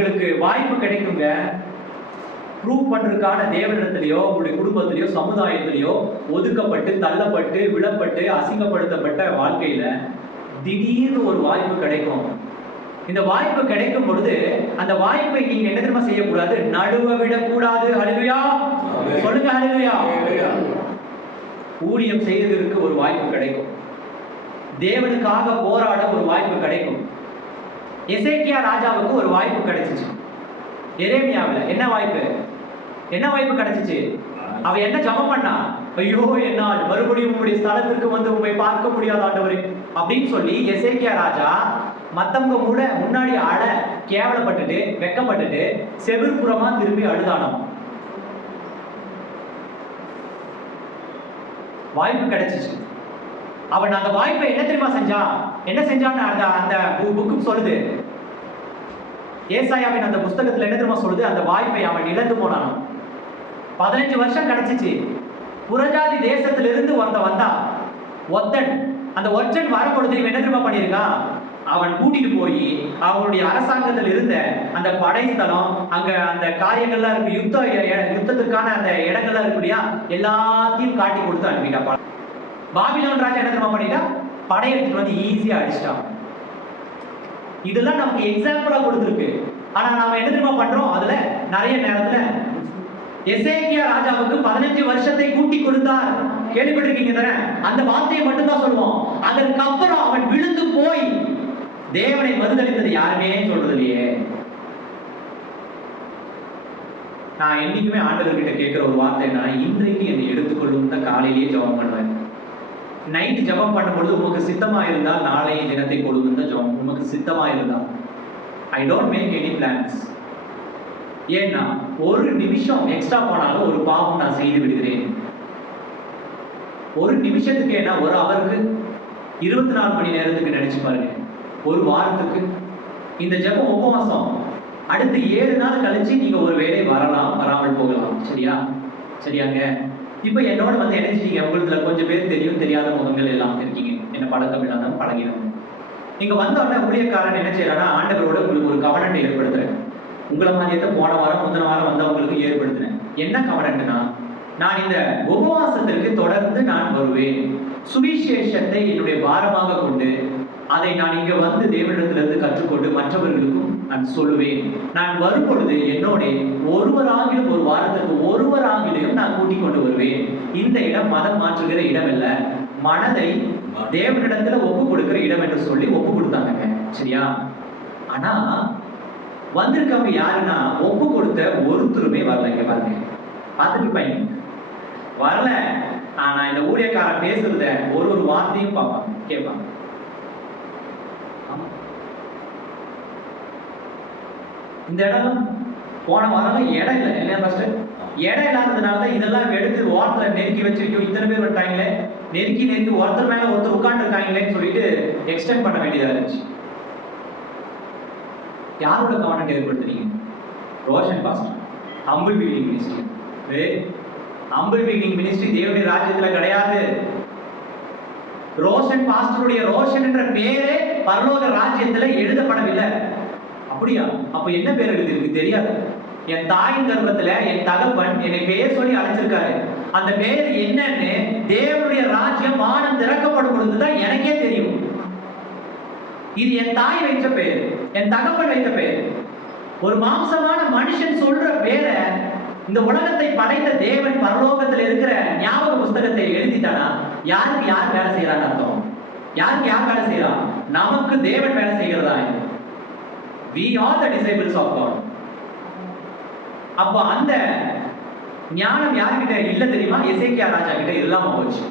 உங்களுக்கு வாய்ப்பு கிடைக்குங்க, ப்ரூவ் பண்றதுக்கான தேவனிடத்திலேயோ உங்களுடைய குடும்பத்திலேயோ சமுதாயத்திலேயோ ஒதுக்கப்பட்டு தள்ளப்பட்டு விழப்பட்டு அசிங்கப்படுத்தப்பட்ட வாழ்க்கையில திடீர்னு ஒரு வாய்ப்பு கிடைக்கும். இந்த வாய்ப்பு கிடைக்கும் பொழுது அந்த வாய்ப்பை நீங்க என்ன தெரியுமா செய்யக்கூடாது? நழுவ விடக்கூடாது. ஹல்லேலூயா சொல்லுங்க, ஹல்லேலூயா. ஊழியம் செய்வதற்கு ஒரு வாய்ப்பு கிடைக்கும், தேவனுக்காக போராட ஒரு வாய்ப்பு கிடைக்கும். எசேக்கியா ராஜாவுக்கு ஒரு வாய்ப்பு கிடைச்சிச்சு. எரேமியாவில் என்ன வாய்ப்பு கிடைச்சிச்சு? அவ என்ன ஜெபம் பண்ணா? ஐயோ, என்னால் மறுபடியும் உங்களுடைய ஸ்தலத்திற்கு வந்து உண்மை பார்க்க முடியாத ஆண்டவரே அப்படின்னு சொல்லி எசேக்கியா ராஜா மத்தவங்க முன்னாடி கேவலப்பட்டுட்டு வெக்கப்பட்டுட்டு செவிர்புறமா திரும்பி அழுதானாம். வாய்ப்பு கிடைச்சிச்சு. அவன் அந்த வாய்ப்பை என்ன தெரியுமா செஞ்சான்னு அந்த புக்கு சொல்லுது. ஏசாயாவின் அந்த புஸ்தகத்துல என்ன தெரியுமா சொல்லுது? அந்த வாய்ப்பை அவன் இழந்து போனான். 15 வருஷம் கிடைச்சிச்சு. புறஜாதி தேசத்திலிருந்து வந்தான் ஒத்தன். அந்த ஒற்றன் வரும்பொழுது இவன் என்ன தெரியுமா பண்ணியிருக்கான்? அவன் கூட்டிட்டு போய் அவனுடைய அரசாங்கத்தில் இருந்த அந்த படைத்தளம், அங்க அந்த காரியங்கள்லாம் இருக்கு, யுத்தத்துக்கான அந்த இடங்கள்லாம் இருக்கு இல்லையா, எல்லாத்தையும் காட்டி கொடுத்து அனுப்பிட்டான். பாபிலோன் ராஜா என்ன தெரியுமா பண்ணிட்டா? படையெடுத்துட்டு வந்து ஈஸியா அடிச்சிட்டான். இதெல்லாம் நமக்கு எக்ஸாம்பிளா கொடுத்துருக்கு. ஆனா நாம என்ன தெரியுமா பண்றோம்? அதுல நிறைய நேரத்துல எசேக்கியா ராஜாவுக்கு 15 வருஷத்தை கூட்டி கொடுத்தார். கேள்விப்பட்டிருக்கீங்க தானே? அந்த வார்த்தையை மட்டும்தான் சொல்லுவோம். அதற்கப்புறம் அவன் விழுந்து போய் தேவனை மறுதளித்தது யாருமே சொல்றது இல்லையே. நான் என்னைக்குமே ஆண்டவர்கிட்ட கேட்கிற ஒரு வார்த்தை என்ன, இன்றைக்கு என்னை எடுத்துக்கொள்ளும் தான் காலையிலேயே ஜெபம் பண்ணுவேன். நைட் ஜெபம் பண்ணும்பொழுது உமக்கு சித்தமா இருந்தால் நாளைய தினத்தை கொடுக்கும் தான் ஜெபம். உமக்கு சித்தமா இருந்தால் I don't make any plans. ஏன்னா ஒரு நிமிஷம் எக்ஸ்ட்ரா போனாலும் ஒரு பாவம் நான் செய்து விடுகிறேன். ஒரு நிமிஷத்துக்கு என்ன, ஒரு அவருக்கு 24 மணி நேரத்துக்கு நினைச்சு பாருங்க. ஒரு வாரத்துக்கு இந்த ஜெபம் உபவாசம். அடுத்து 7 நாள் கழிச்சு நீங்க ஒரு வேளை வரலாம், வராமல் போகலாம். சரியாங்க? இப்ப என்னோட வந்து இணைஞ்சிட்டீங்க. உங்களுக்கு கொஞ்சம் பேர் தெரியும், தெரியாத முகங்கள் எல்லாம் இருக்கீங்க. என்ன பழக்கம் இல்லாத பழகினோம். நீங்க வந்தோடனே ஊழியக்காரன் என்ன செய்யறானா, ஆண்டவரோட உங்களுக்கு ஒரு கவனத்தை ஏற்படுத்துறேன். உங்களை மாதிரியே போன வாரம் முந்தின வாரம் வந்தவங்களுக்கு ஏற்படுத்தினேன். என்ன கவனம்னா, நான் இந்த உபவாசத்திற்கு தொடர்ந்து நான் வருவேன். சுவிசேஷத்தை என்னுடைய பாரமாக கொண்டு அதை நான் இங்க வந்து தேவனிடத்திலிருந்து கற்றுக்கொண்டு மற்றவர்களுக்கும் நான் சொல்லுவேன். நான் வரும் பொழுது என்னோட ஒருவராகிலும் ஒரு வாரத்திற்கு ஒருவராகிலும் நான் கூட்டிக் கொண்டு வருவேன். இந்த இடம் மதம் மாற்றுகிற இடம் இல்ல, மனதை தேவனிடத்துல ஒப்பு கொடுக்கிற இடம் என்று சொல்லி ஒப்பு கொடுத்தாங்க. சரியா? ஆனா வந்திருக்கவங்க யாருன்னா, ஒப்பு கொடுத்த ஒருத்தருமே வரல. இங்க பாருங்க, பார்த்துட்டு பையன் வரல. ஆனா இந்த ஊழியக்காரன் பேசுறத ஒரு வார்த்தையும் பார்ப்பாங்க, கேட்பாங்க. இந்த இடம் போன வாரம் இடம் இல்லை இல்லையா? ஃபர்ஸ்ட் இடம் இல்லாததுனாலதான் இதெல்லாம் எடுத்து ஓரத்துல நெருக்கி வச்சிருக்கோம். இத்தனை பேர் வந்துட்டாங்களே, நெருக்கி ஒருத்தர் மேல ஒருத்தர் உட்கார்ந்து இருக்காங்களேன்னு சொல்லிட்டு எக்ஸ்டெண்ட் பண்ண வேண்டியதா இருந்துச்சு. யாரோட கவனம் ஏற்படுத்துறீங்க? Roshan pastor, humble building ministry. Humble building ministry தேவனுடைய ராஜ்யத்துல கிடையாது. ரோஷன் பாஸ்டருடைய ரோஷன் என்ற பேரே பரலோக ராஜ்யத்துல எழுதப்படவில்லை. அப்படியா? அப்ப என்ன பேர் எழுதிருக்கு தெரியாது. என் தாயின் கர்ப்பத்துல என் தகப்பன் என்னை பேர் சொல்லி அழைச்சிருக்காரு. அந்த பேர் என்னன்னு தேவனுடைய ராஜ்யம் வானம் திறக்கப்படும் பொழுதுதான் எனக்கே தெரியும். இது என் தாய் வைத்த பெயர், என் தகப்பன் வைத்த பெயர். ஒரு மாம்சமான மனுஷன் சொல்ற பேரை இந்த உலகத்தை படைத்த தேவன் பரலோகத்தில் இருக்கிற ஞாபக புஸ்தகத்தை எழுதிட்டானா யாருக்கு யார் வேலை செய்யறான்னு அர்த்தம்? யாருக்கு யார் வேலை செய்யறா? நமக்கு தேவன் வேலை செய்கிறதா? We are the disciples of God. அப்ப அந்த ஞானம் யார்கிட்ட இல்ல தெரியுமா? எசேக்கியா ராஜா கிட்ட இல்லாம போச்சு.